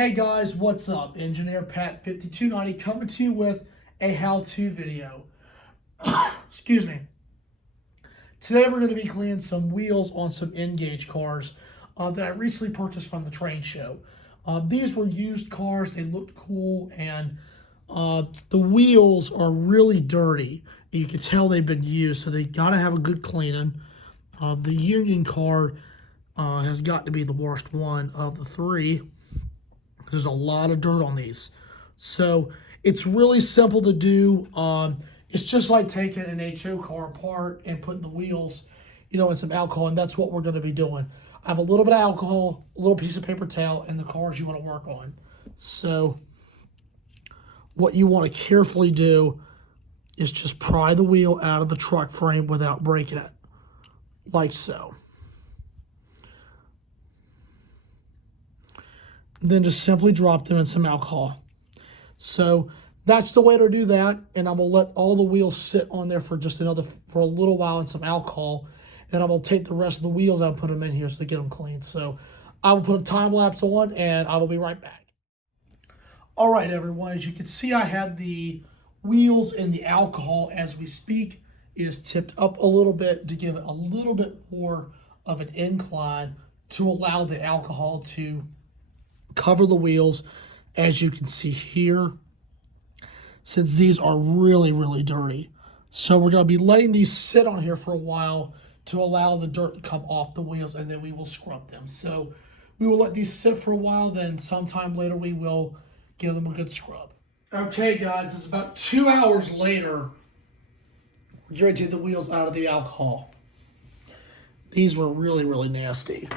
Hey guys, what's up? Engineer Pat 5290 coming to you with a how-to video. Excuse me. Today we're going to be cleaning some wheels on some N-Gage cars that I recently purchased from the train show. These were used cars, they looked cool, and the wheels are really dirty. You can tell they've been used, so they got to have a good cleaning. The Union car has got to be the worst one of the three. There's a lot of dirt on these. So it's really simple to do. It's just like taking an HO car apart and putting the wheels, in some alcohol, and that's what we're going to be doing. I have a little bit of alcohol, a little piece of paper towel, and the cars you want to work on. So what you want to carefully do is just pry the wheel out of the truck frame without breaking it, like so. Then just simply drop them in some alcohol. So that's the way to do that, and I'm gonna let all the wheels sit on there for a little while in some alcohol, and I'm gonna take the rest of the wheels out and put them in here so to get them clean. So I will put a time lapse on, and I will be right back. All right, everyone, as you can see, I have the wheels in the alcohol as we speak. It is tipped up a little bit to give it a little bit more of an incline to allow the alcohol to cover the wheels, as you can see here, since these are really, really dirty. So we're going to be letting these sit on here for a while to allow the dirt to come off the wheels, and then we will scrub them. So we will let these sit for a while, then sometime later we will give them a good scrub. Okay, guys, it's about 2 hours later. We're going to take the wheels out of the alcohol. These were really, really nasty.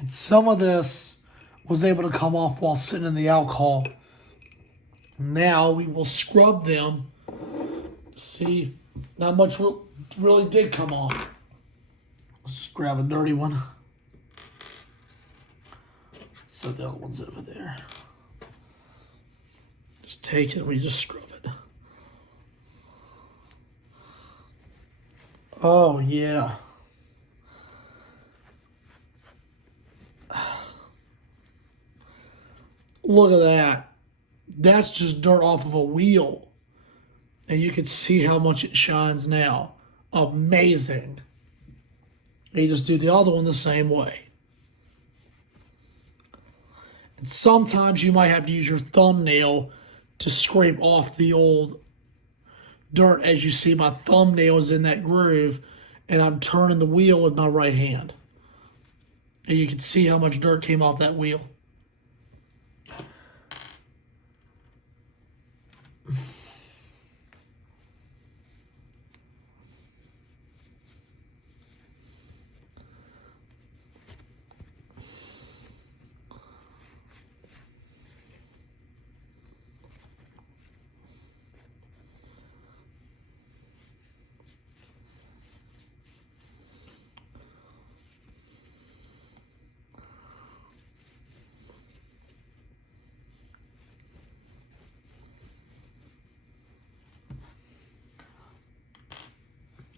And some of this was able to come off while sitting in the alcohol. Now we will scrub them. See, not much really did come off. Let's just grab a dirty one. So the other one's over there. Just take it and we just scrub it. Oh, yeah. Look at that. That's just dirt off of a wheel. And you can see how much it shines now. Amazing. And you just do the other one the same way. And sometimes you might have to use your thumbnail to scrape off the old dirt. As you see, my thumbnail is in that groove, and I'm turning the wheel with my right hand. And you can see how much dirt came off that wheel.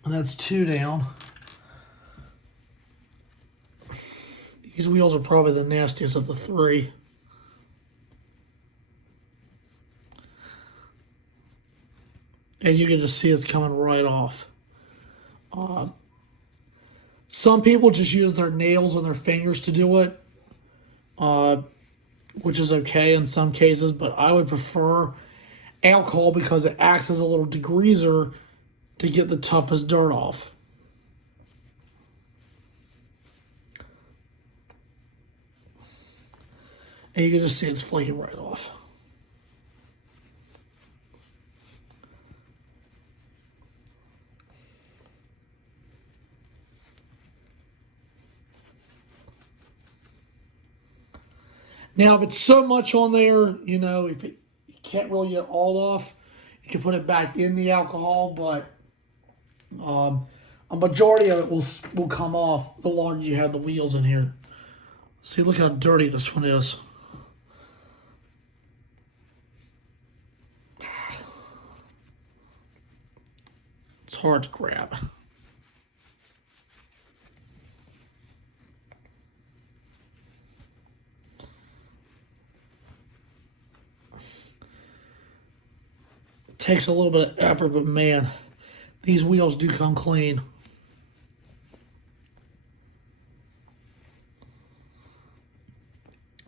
And that's 2 down. These wheels are probably the nastiest of the 3. And you can just see it's coming right off. Some people just use their nails and their fingers to do it, which is okay in some cases, but I would prefer alcohol because it acts as a little degreaser to get the toughest dirt off. And you can just see it's flaking right off. Now, if it's so much on there, if you can't really get all off, you can put it back in the alcohol, but a majority of it will come off the longer you have the wheels in here. See, look how dirty this one is. It's hard to grab. takes a little bit of effort, but man, these wheels do come clean.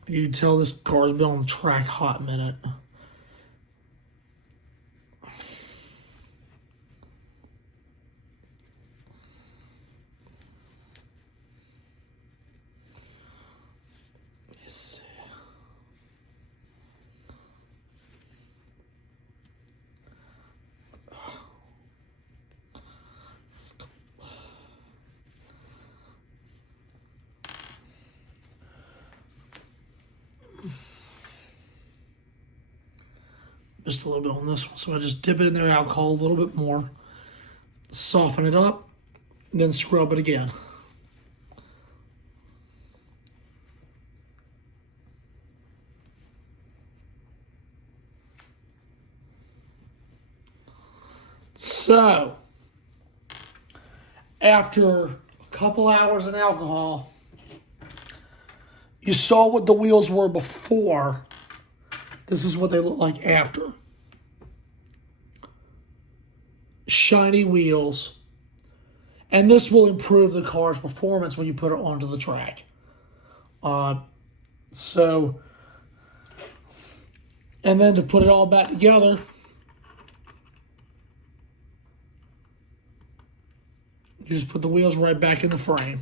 You can tell this car's been on the track a hot minute. Just a little bit on this one. So I just dip it in their alcohol a little bit more, soften it up, and then scrub it again. So, after a couple hours in alcohol, you saw what the wheels were before. This is what they look like after. Shiny wheels. And this will improve the car's performance when you put it onto the track. And then to put it all back together, you just put the wheels right back in the frame.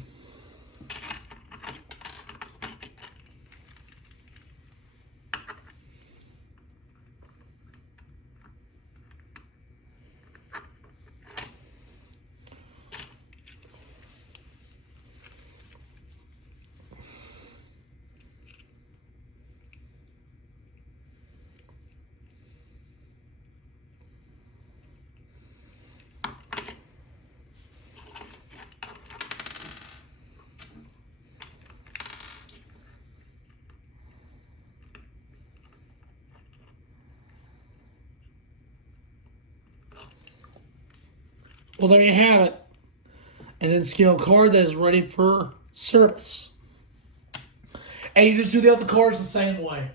Well, there you have it. An N-scale car that is ready for service. And you just do the other cars the same way.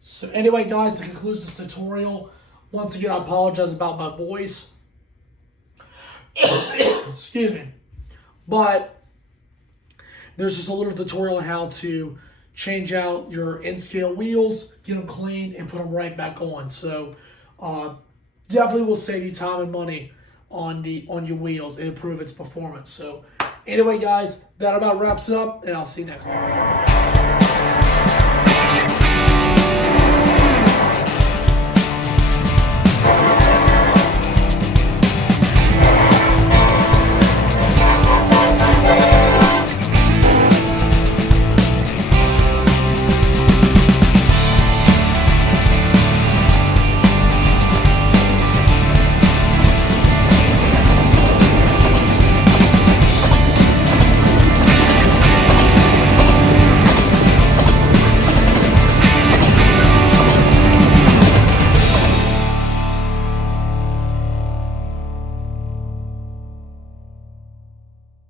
So anyway, guys, that concludes this tutorial. Once again, I apologize about my voice. Excuse me. But there's just a little tutorial on how to change out your N-scale wheels, get them clean, and put them right back on. So definitely will save you time and money on your wheels and improve its performance. So anyway, guys, that about wraps it up, and I'll see you next time.